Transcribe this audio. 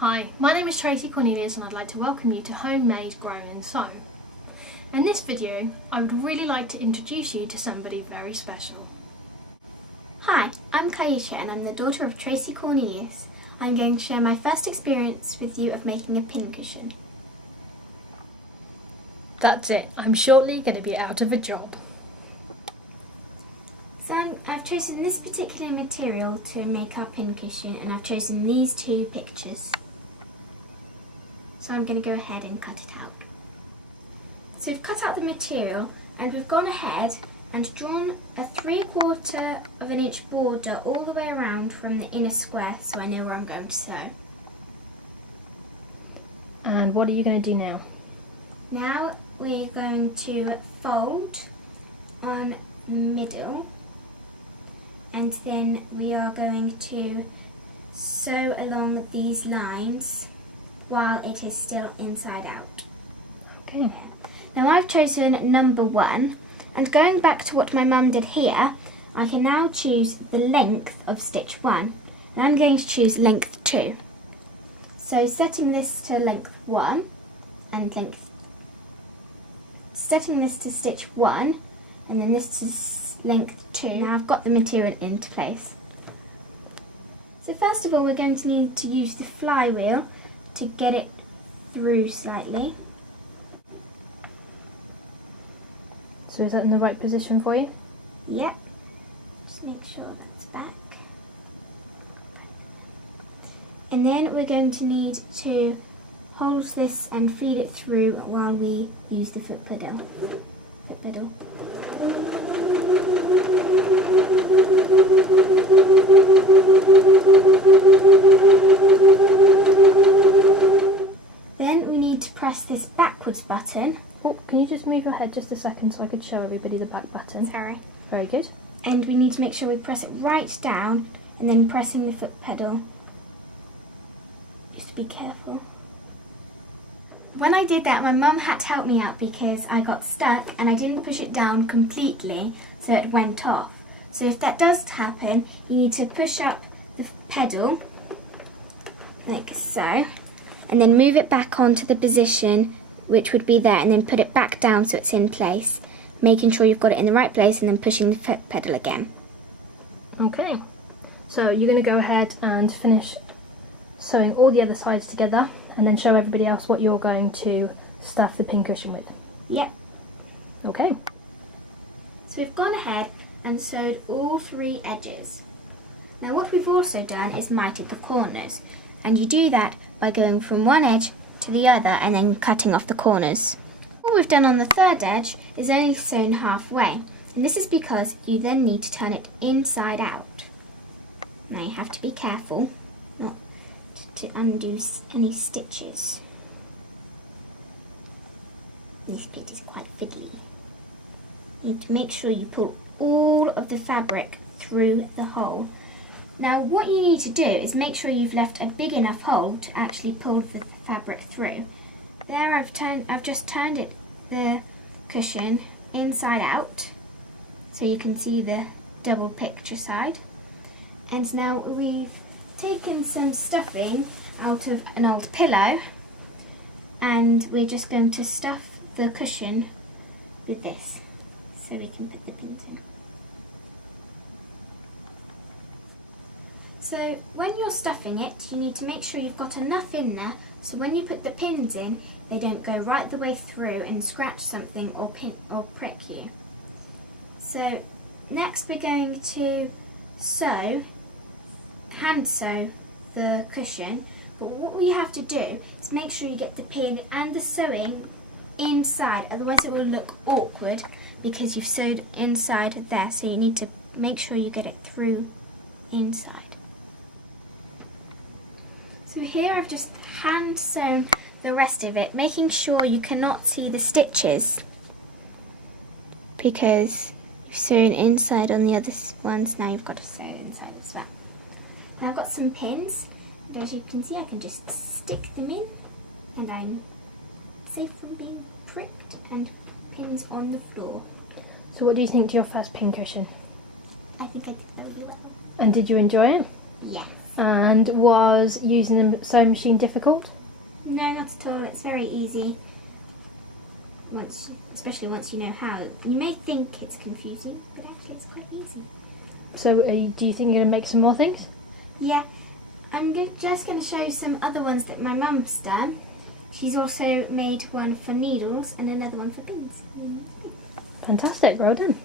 Hi, my name is Tracy Cornelius and I'd like to welcome you to Home-made-grown-sewn. In this video, I would really like to introduce you to somebody very special. Hi, I'm Kiesha and I'm the daughter of Tracy Cornelius. I'm going to share my first experience with you of making a pincushion. That's it, I'm shortly going to be out of a job. So I've chosen this particular material to make our pincushion, and I've chosen these two pictures. So I'm going to go ahead and cut it out. So we've cut out the material and we've gone ahead and drawn a 3/4 of an inch border all the way around from the inner square, so I know where I'm going to sew. And what are you going to do now? Now we're going to fold on the middle, and then we are going to sew along these lines while it is still inside out. Okay. Now I've chosen number 1, and going back to what my mum did here, I can now choose the length of stitch 1, and I'm going to choose length 2. So setting this to length 1 and setting this to stitch 1 and then this to length 2. Now I've got the material into place. So first of all, we're going to need to use the flywheel to get it through slightly. So is that in the right position for you? Yep. Just make sure that's back. And then we're going to need to hold this and feed it through while we use the foot pedal. Then we need to press this backwards button. Oh, can you just move your head just a second so I could show everybody the back button? Sorry. Very good. And we need to make sure we press it right down and then pressing the foot pedal. Just be careful. When I did that, my mum had to help me out because I got stuck and I didn't push it down completely, so it went off. So if that does happen, you need to push up the pedal like so, and then move it back onto the position which would be there, and then put it back down so it's in place, making sure you've got it in the right place, and then pushing the foot pedal again. Okay, so you're going to go ahead and finish sewing all the other sides together and then show everybody else what you're going to stuff the pincushion with. Yep. Okay. So we've gone ahead and sewed all 3 edges. Now what we've also done is mited the corners, and you do that by going from one edge to the other and then cutting off the corners. What we've done on the 3rd edge is only sewn halfway, and this is because you then need to turn it inside out. Now you have to be careful not to undo any stitches. This bit is quite fiddly. You need to make sure you pull all of the fabric through the hole. Now what you need to do is make sure you've left a big enough hole to actually pull the fabric through. There I've just turned the cushion inside out so you can see the double picture side. And now we've taken some stuffing out of an old pillow and we're just going to stuff the cushion with this so we can put the pins in. So when you're stuffing it, you need to make sure you've got enough in there so when you put the pins in, they don't go right the way through and scratch something or prick you. So next we're going to hand sew the cushion, but what we have to do is make sure you get the pin and the sewing inside, otherwise it will look awkward because you've sewed inside there, so you need to make sure you get it through inside. So here I've just hand sewn the rest of it, making sure you cannot see the stitches because you've sewn inside on the other ones. Now you've got to sew inside as well. Now I've got some pins, and as you can see I can just stick them in and I'm safe from being pricked and pins on the floor. So what do you think to your first pincushion? I think I did very well. And did you enjoy it? Yes. And was using the sewing machine difficult? No, not at all. It's very easy. Especially once you know how. You may think it's confusing, but actually it's quite easy. So do you think you're going to make some more things? Yeah, I'm just going to show you some other ones that my mum's done. She's also made one for needles and another one for pins. Fantastic, well done.